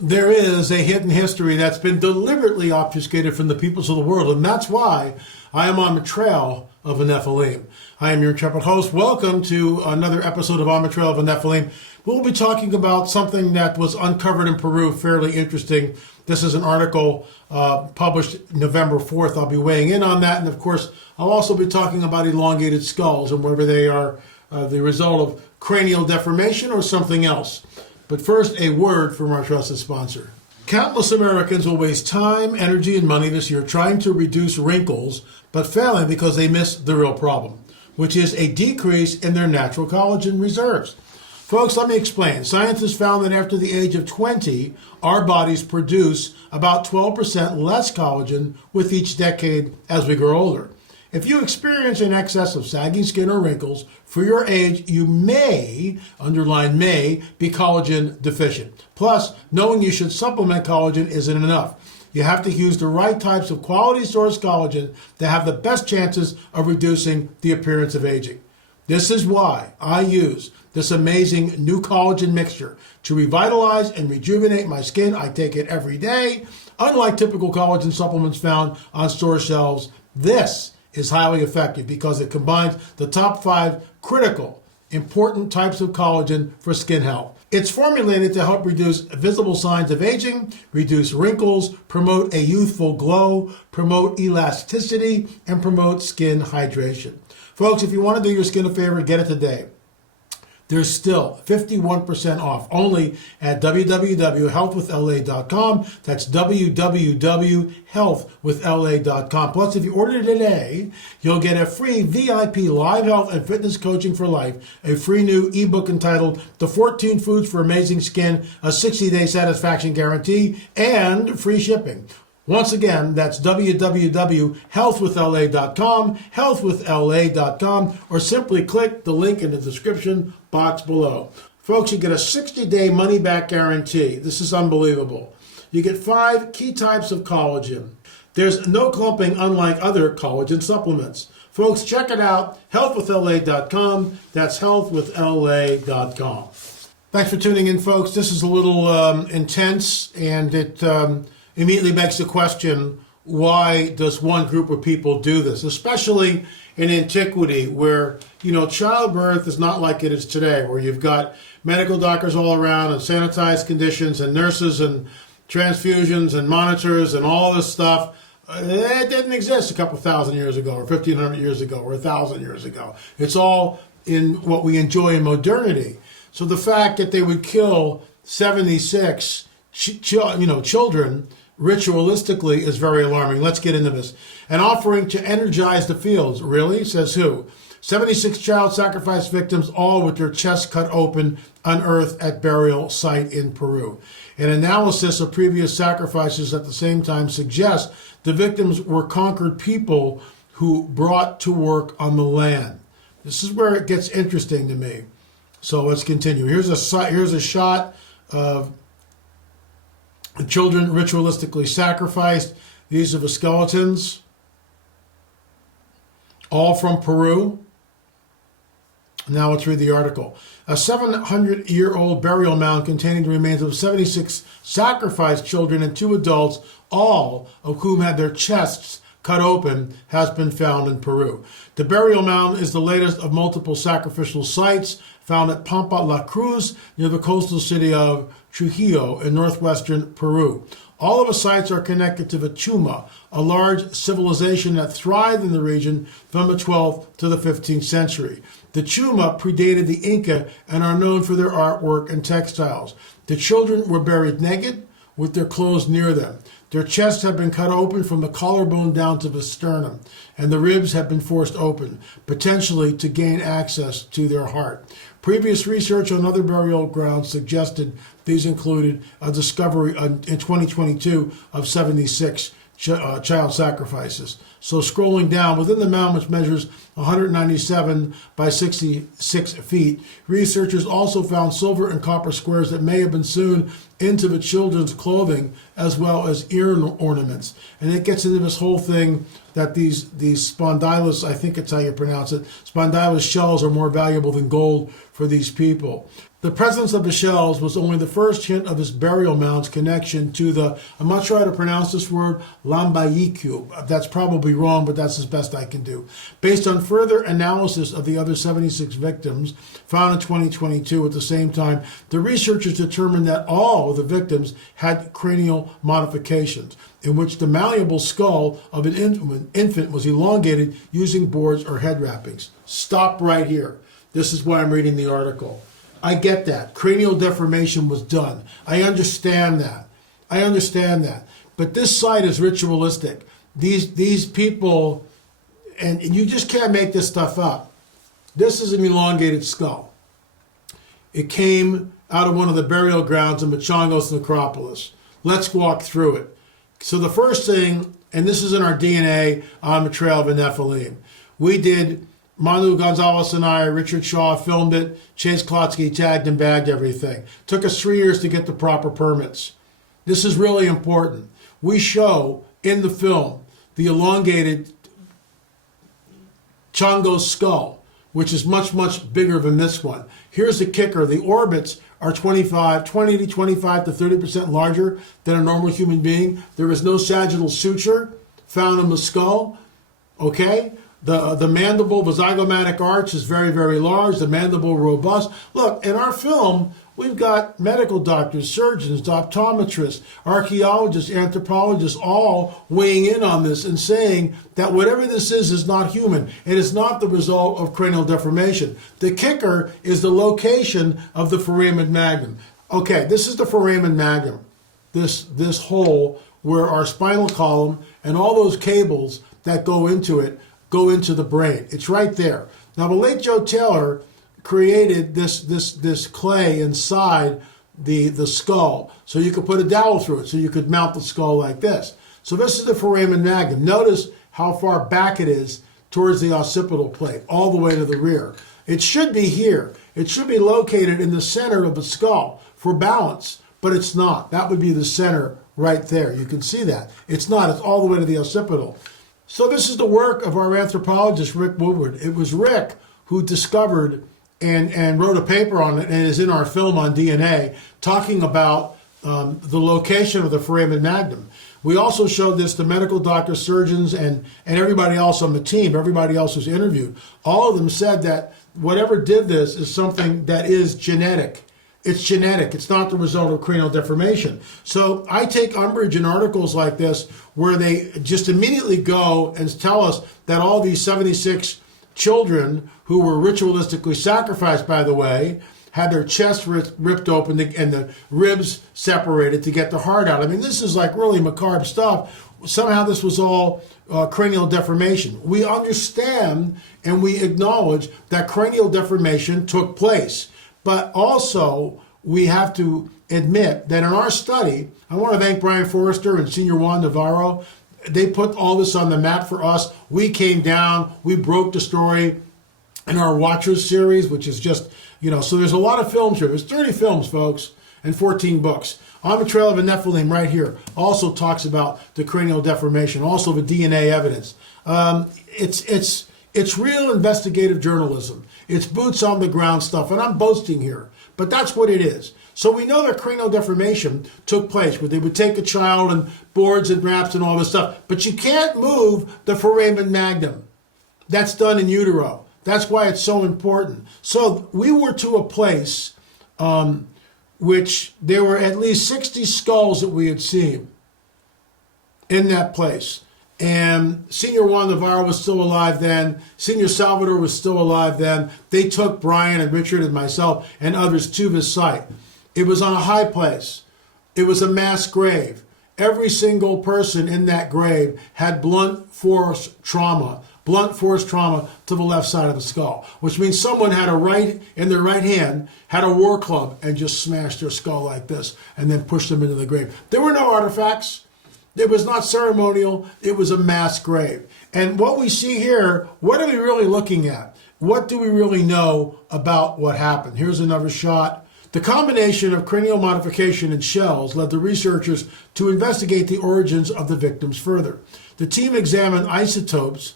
there is a hidden history that's been deliberately obfuscated from the peoples of the world, and that's why I am on the trail of a Nephilim. I am your intrepid host. Welcome to another episode of On the Trail of a Nephilim. We'll be talking about something that was uncovered in Peru, fairly interesting. This is an article published November 4th. I'll be weighing in on that, and of course, I'll also be talking about elongated skulls and whether they are the result of cranial deformation or something else. But first, a word from our trusted sponsor. Countless Americans will waste time, energy, and money this year trying to reduce wrinkles, but failing because they miss the real problem, which is a decrease in their natural collagen reserves. Folks, let me explain. Scientists found that after the age of 20, our bodies produce about 12% less collagen with each decade as we grow older. If you experience an excess of sagging skin or wrinkles, for your age, you may, underline may, be collagen deficient. Plus, knowing you should supplement collagen isn't enough. You have to use the right types of quality source collagen to have the best chances of reducing the appearance of aging. This is why I use this amazing new collagen mixture to revitalize and rejuvenate my skin. I take it every day. Unlike typical collagen supplements found on store shelves, this is highly effective because it combines the top 5 critical, important types of collagen for skin health. It's formulated to help reduce visible signs of aging, reduce wrinkles, promote a youthful glow, promote elasticity, and promote skin hydration. Folks, if you want to do your skin a favor, get it today. There's still 51% off only at www.healthwithla.com. That's www.healthwithla.com. Plus, if you order today, you'll get a free VIP live health and fitness coaching for life, a free new ebook entitled The 14 Foods for Amazing Skin, a 60-day satisfaction guarantee, and free shipping. Once again, that's www.healthwithla.com, healthwithla.com, or simply click the link in the description box below. Folks, you get a 60-day money-back guarantee. This is unbelievable. You get 5 key types of collagen. There's no clumping unlike other collagen supplements. Folks, check it out, healthwithla.com. That's healthwithla.com. Thanks for tuning in, folks. This is a little intense, and it immediately begs the question, why does one group of people do this? Especially in antiquity where, childbirth is not like it is today, where you've got medical doctors all around and sanitized conditions and nurses and transfusions and monitors and all this stuff. It didn't exist a couple thousand years ago or 1,500 years ago or 1,000 years ago. It's all in what we enjoy in modernity. So the fact that they would kill 76 children ritualistically is very alarming. Let's get into this. An offering to energize the fields. Really? Says who? 76 child sacrifice victims, all with their chests cut open, unearthed at burial site in Peru. An analysis of previous sacrifices at the same time suggests the victims were conquered people who brought to work on the land. This is where it gets interesting to me. So let's continue. Here's a shot of children ritualistically sacrificed. These are the skeletons, all from Peru. Now let's read the article. A 700-year-old burial mound containing the remains of 76 sacrificed children and 2 adults, all of whom had their chests cut open, has been found in Peru. The burial mound is the latest of multiple sacrificial sites found at Pampa La Cruz near the coastal city of Trujillo in northwestern Peru. All of the sites are connected to the Chuma, a large civilization that thrived in the region from the 12th to the 15th century. The Chuma predated the Inca and are known for their artwork and textiles. The children were buried naked with their clothes near them. Their chests have been cut open from the collarbone down to the sternum, and the ribs have been forced open, potentially to gain access to their heart. Previous research on other burial grounds suggested these included a discovery in 2022 of 76 child sacrifices. So scrolling down, within the mound, which measures 197 by 66 feet, researchers also found silver and copper squares that may have been sewn into the children's clothing as well as ear ornaments. And it gets into this whole thing that these spondylus, I think it's how you pronounce it, spondylus shells are more valuable than gold for these people. The presence of the shells was only the first hint of his burial mound's connection to the, I'm not sure how to pronounce this word, Lambayeque. That's probably wrong, but that's as best I can do. Based on further analysis of the other 76 victims found in 2022 at the same time, the researchers determined that all of the victims had cranial modifications, in which the malleable skull of an infant was elongated using boards or head wrappings. Stop right here. This is why I'm reading the article. I get that. Cranial deformation was done. I understand that. But this site is ritualistic. These people, and you just can't make this stuff up. This is an elongated skull. It came out of one of the burial grounds in Machangos necropolis. Let's walk through it. So the first thing, and this is in our DNA on the trail of the Nephilim, we did, Manu Gonzalez and I, Richard Shaw, filmed it. Chase Klotsky tagged and bagged everything. Took us 3 years to get the proper permits. This is really important. We show in the film the elongated Chongo skull, which is much, much bigger than this one. Here's the kicker. The orbits are 20 to 25 to 30% larger than a normal human being. There is no sagittal suture found in the skull. Okay? The mandible, the zygomatic arch is very, very large. The mandible robust. Look, in our film, we've got medical doctors, surgeons, optometrists, archaeologists, anthropologists, all weighing in on this and saying that whatever this is not human. It is not the result of cranial deformation. The kicker is the location of the foramen magnum. Okay, this is the foramen magnum. This hole where our spinal column and all those cables that go into it go into the brain. It's right there. Now, the late Joe Taylor created this clay inside the skull, so you could put a dowel through it, so you could mount the skull like this. So this is the foramen magnum. Notice how far back it is towards the occipital plate, all the way to the rear. It should be here. It should be located in the center of the skull for balance, but it's not. That would be the center right there. You can see that. It's not. It's all the way to the occipital. So this is the work of our anthropologist, Rick Woodward. It was Rick who discovered and wrote a paper on it, and is in our film on DNA, talking about the location of the foramen magnum. We also showed this to medical doctors, surgeons, and everybody else on the team, everybody else who's interviewed. All of them said that whatever did this is something that is genetic. It's genetic. It's not the result of cranial deformation. So I take umbrage in articles like this where they just immediately go and tell us that all these 76 children who were ritualistically sacrificed, by the way, had their chests ripped open and the ribs separated to get the heart out. I mean, this is like really macabre stuff. Somehow this was all cranial deformation. We understand and we acknowledge that cranial deformation took place. But also, we have to admit that in our study, I want to thank Brian Forrester and Senior Juan Navarro. They put all this on the map for us. We came down, we broke the story in our Watchers series, which is just, so there's a lot of films here. There's 30 films, folks, and 14 books. On the Trail of the Nephilim right here also talks about the cranial deformation, also the DNA evidence. It's real investigative journalism. It's boots on the ground stuff, and I'm boasting here, but that's what it is. So we know that cranial deformation took place, where they would take a child and boards and wraps and all this stuff, but you can't move the foramen magnum. That's done in utero. That's why it's so important. So we were to a place which there were at least 60 skulls that we had seen in that place. And Senior Juan Navarro was still alive then. Senior Salvador was still alive then. They took Brian and Richard and myself and others to this site. It was on a high place. It was a mass grave. Every single person in that grave had blunt force trauma to the left side of the skull, which means someone had in their right hand, had a war club and just smashed their skull like this and then pushed them into the grave. There were no artifacts. It was not ceremonial. It was a mass grave. And what we see here, what are we really looking at? What do we really know about what happened? Here's another shot. The combination of cranial modification and shells led the researchers to investigate the origins of the victims further. The team examined isotopes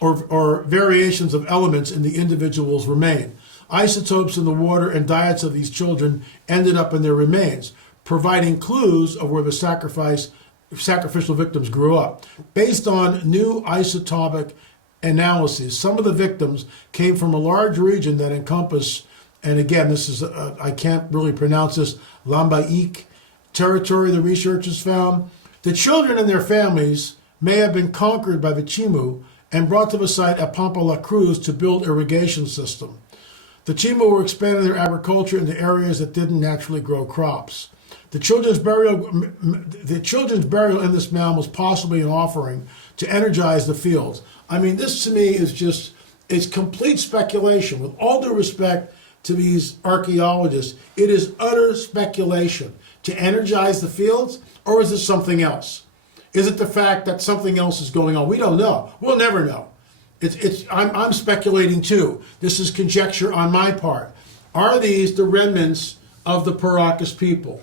or variations of elements in the individual's remain. Isotopes in the water and diets of these children ended up in their remains, providing clues of where the sacrificial victims grew up. Based on new isotopic analyses, some of the victims came from a large region that encompassed, and again, this is, I can't really pronounce this, Lambaik territory, the researchers found. The children and their families may have been conquered by the Chimu and brought to the site at Pampa La Cruz to build irrigation system. The Chimu were expanding their agriculture into areas that didn't naturally grow crops. The children's burial in this mound was possibly an offering to energize the fields. I mean, this to me is just, it's complete speculation. With all due respect to these archaeologists, it is utter speculation. To energize the fields, or is it something else? Is it the fact that something else is going on? We don't know. We'll never know. I'm speculating too. This is conjecture on my part. Are these the remnants of the Paracas people?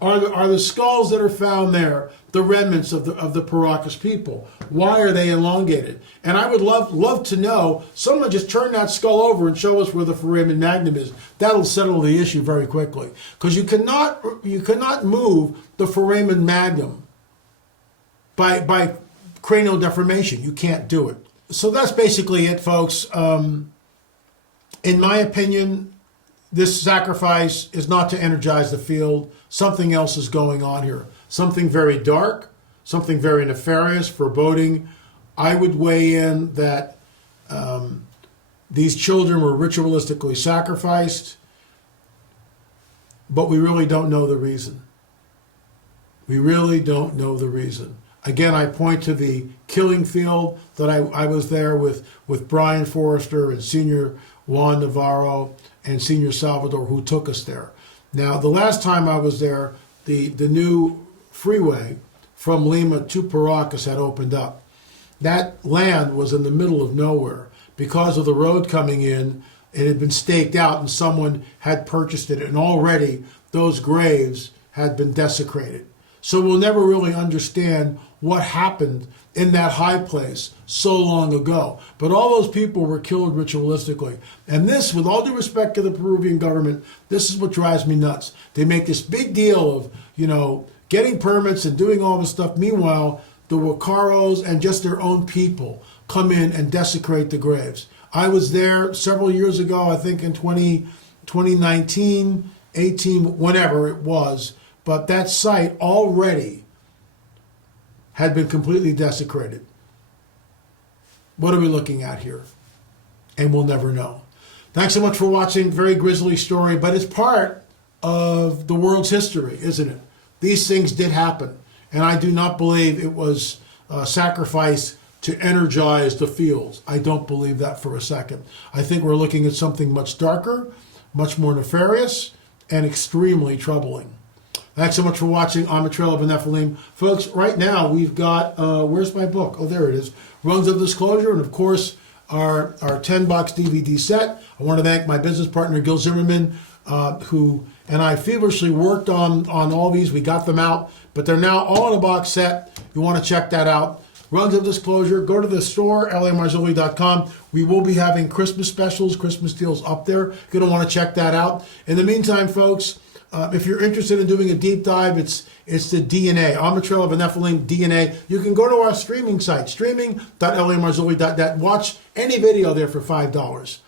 Are the skulls that are found there the remnants of the Paracas people? Why are they elongated? And I would love to know. Someone just turn that skull over and show us where the foramen magnum is. That'll settle the issue very quickly, because you cannot move the foramen magnum by cranial deformation. You can't do it. So that's basically it, folks. In my opinion, this sacrifice is not to energize the field. Something else is going on here. Something very dark, something very nefarious, foreboding. I would weigh in that these children were ritualistically sacrificed, but we really don't know the reason. We really don't know the reason. Again, I point to the killing field that I was there with Brian Forrester and Senior Juan Navarro and Senior Salvador, who took us there. Now, the last time I was there, the new freeway from Lima to Paracas had opened up. That land was in the middle of nowhere. Because of the road coming in, it had been staked out and someone had purchased it, and already those graves had been desecrated. So we'll never really understand what happened in that high place so long ago. But all those people were killed ritualistically. And this, with all due respect to the Peruvian government, this is what drives me nuts. They make this big deal of, getting permits and doing all this stuff. Meanwhile, the Huacaros and just their own people come in and desecrate the graves. I was there several years ago, I think in 2019, 18, whenever it was. But that site already had been completely desecrated. What are we looking at here? And we'll never know. Thanks so much for watching. Very grisly story, but it's part of the world's history, isn't it? These things did happen. And I do not believe it was sacrifice to energize the fields. I don't believe that for a second. I think we're looking at something much darker, much more nefarious, and extremely troubling. Thanks so much for watching On the Trail of the Nephilim. Folks, right now we've got, where's my book? Oh, there it is. Rungs of Disclosure, and of course, our 10-box DVD set. I want to thank my business partner, Gil Zimmerman, who and I feverishly worked on all these. We got them out, but they're now all in a box set. You want to check that out. Rungs of Disclosure. Go to the store, lamarzulli.com. We will be having Christmas specials, Christmas deals up there. You're going to want to check that out. In the meantime, folks, if you're interested in doing a deep dive, it's the DNA, On the Trail of the Nephilim DNA. You can go to our streaming site, streaming.lamarzulli.net. Watch any video there for $5.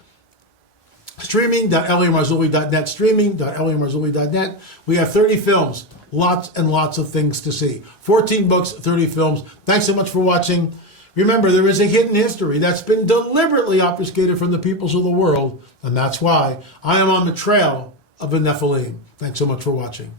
Streaming.lamarzulli.net, streaming.lamarzulli.net. We have 30 films, lots and lots of things to see. 14 books, 30 films. Thanks so much for watching. Remember, there is a hidden history that's been deliberately obfuscated from the peoples of the world, and that's why I am on the trail of the Nephilim. Thanks so much for watching.